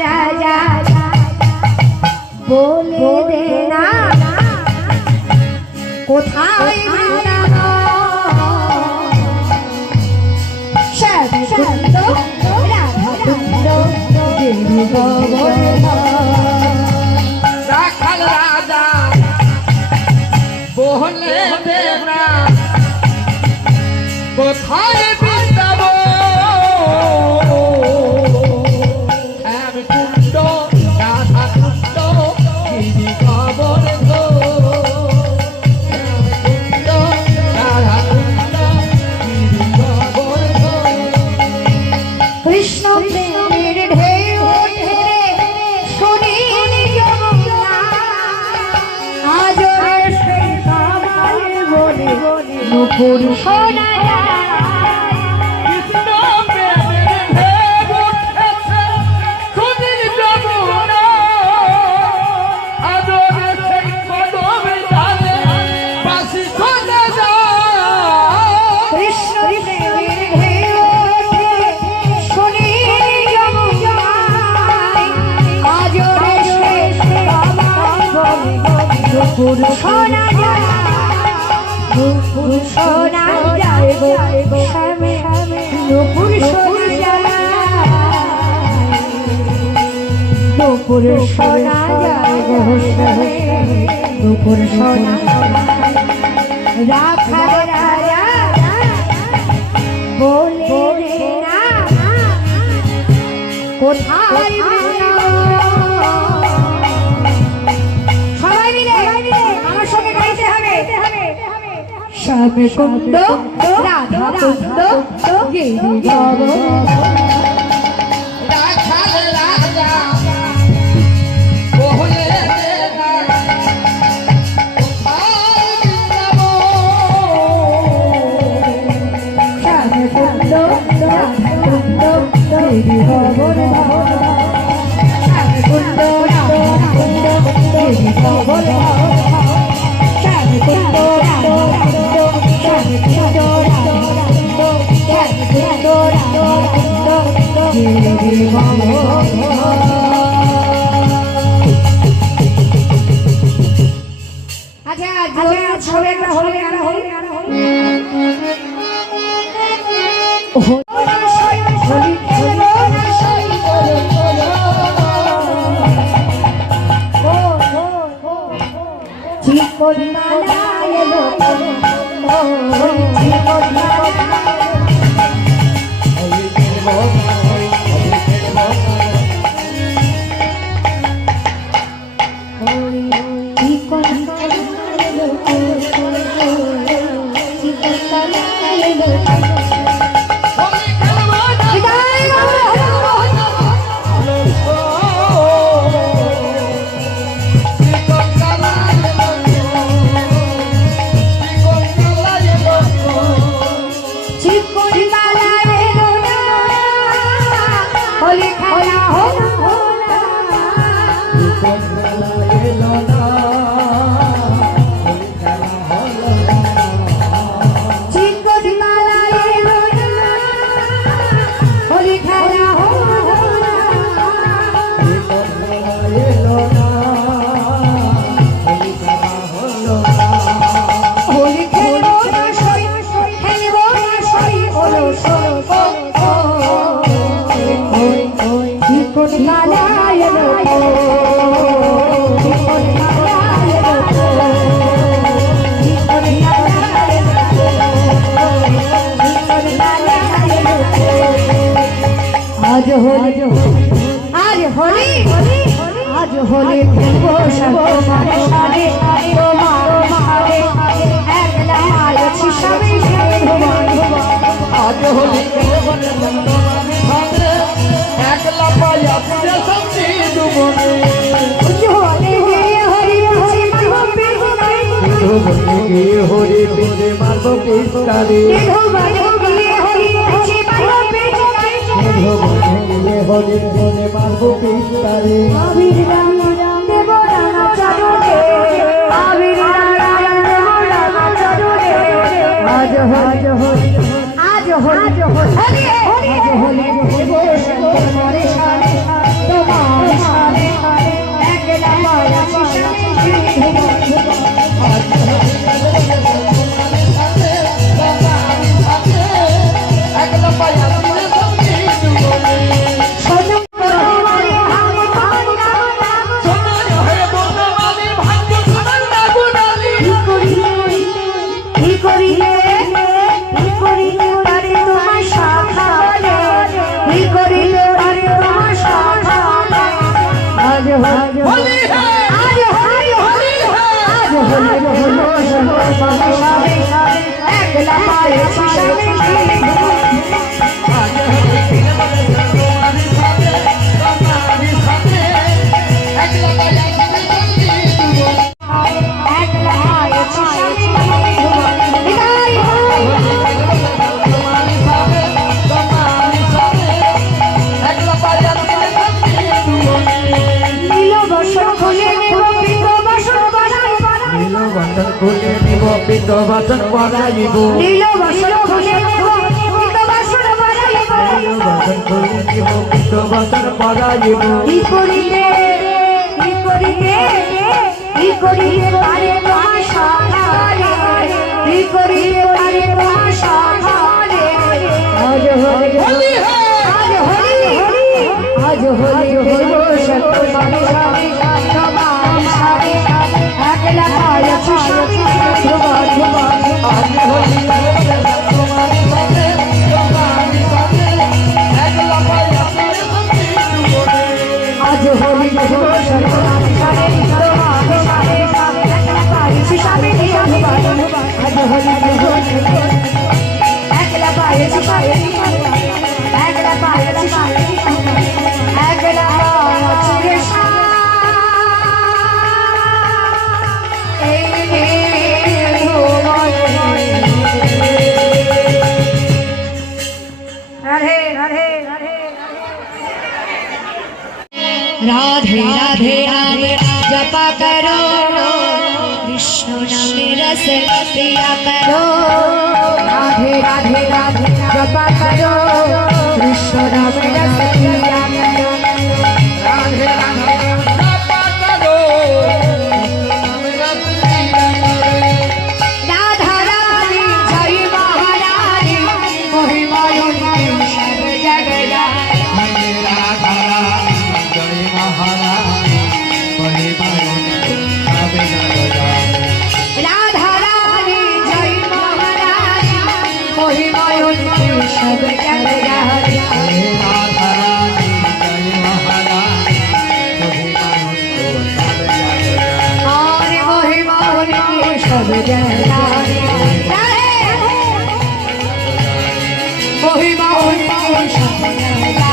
রাজা বলে দে না কোথায় শ্যামকুন্ড রাধাকুন্ড রাখাল রাজা বলে দে না কোথায় কৃষ্ণ প্রেমের ঢেউ ঢেরে শুনি আজ সেই কামাল বলে নুপুর শোনা শোনা যায় শোনা যায় গো শ্যামে নুপুর শোনা যায় নুপুর শোনা যায় গো শ্যামে নুপুর শোনা রাখাল রাজা বলে দে না কোথায় শ্যামকুন্ড রাধাকুন্ড গিরিগর রাখাল রাজা বলে দে না শ্যামকুন্ড রাধাকুন্ড গিরিগর শ্যামকুন্ড রাধাকুন্ড গিরিগর শ্যামকুন্ড হলে তোমার সারে তোমার সারে একলা আছি সবে আজ হলে একলা পায়া সবজি ডুবনে হরি পেটে মারব পেস্তারে হরি পেটে মারব পেস্তারে আজ হলি होली है आज होली आज होली हलो शंकर पावे एकला पाए शिशामे आज होली तुम्हारी साथे तुम्हारी साथे एकला पाया एकला पाए शिशामे विदाई तुम्हारी साथे एकला पाया নীল বসন খুলে নেব পিত বসন বানাইব নীল বন্ধন খুলে নিব পিত বাসন পরাইব নীল বসন খুলে নেব পিত বসন বানাইব নীল বন্ধন খুলে নিব পিত বাসন পরাইব কি করিতে পারে ভাষা ভালে কি করিতে পারে ভাষা ভালে আজ হোলি আজ হোলি হলো সত্য মানুষারে তোমার সারে একলা পায় খুশি তোমার आज होली तुम्हारी साथे तुम्हारी साथे एकला पाया আজ হোলি হলো সত্য মানুষারে তোমার সারে একলা পায় শিশাবে আজ হোলি হলো একলা পায় শিশাবে একলা পায় শিশাবে একলা পায় राधे राधे राधे जपा करो कृष्ण नाम रस पिया करो राधे राधे राधे जपा करो कृष्ण नाम रस पिया करो राधे राधे जपा करो राधा रानी जय महारानी महिमा सब जगदा राधा रानी जय महारानी महिमा सब जगदा राधा रानी जय महारानी महिमा सब जगदा राधा रानी जय महारानी महिमा सब जगदा और महिमा सब जगदा महिमा सब जगदा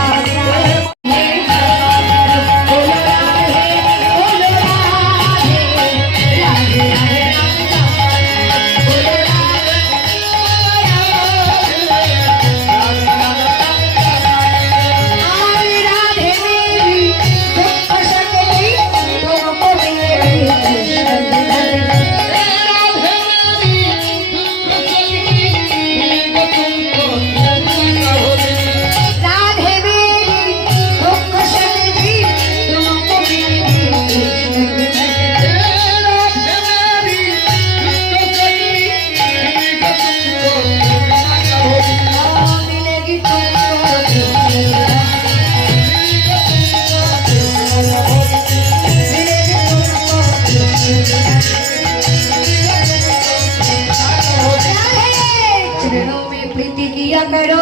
चरणों में प्रीति किया करो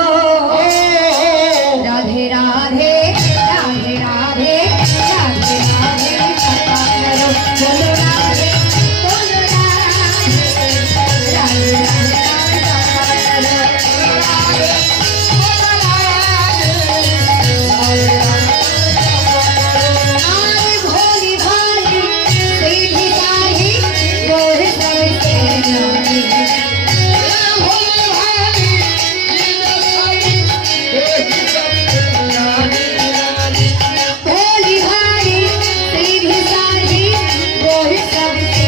राधे राधे राधे राधे राधे राधे कृपा करो बोलो राधे बोलो राधे राधे राधे भोली भाली सीधी साही गोरे सबसे भोली भाली सीधी साही गोरे सबसे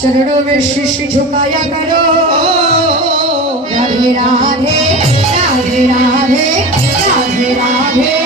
चरणों में शीश झुकाया करो राधे राधे राधे राधे राधे राधे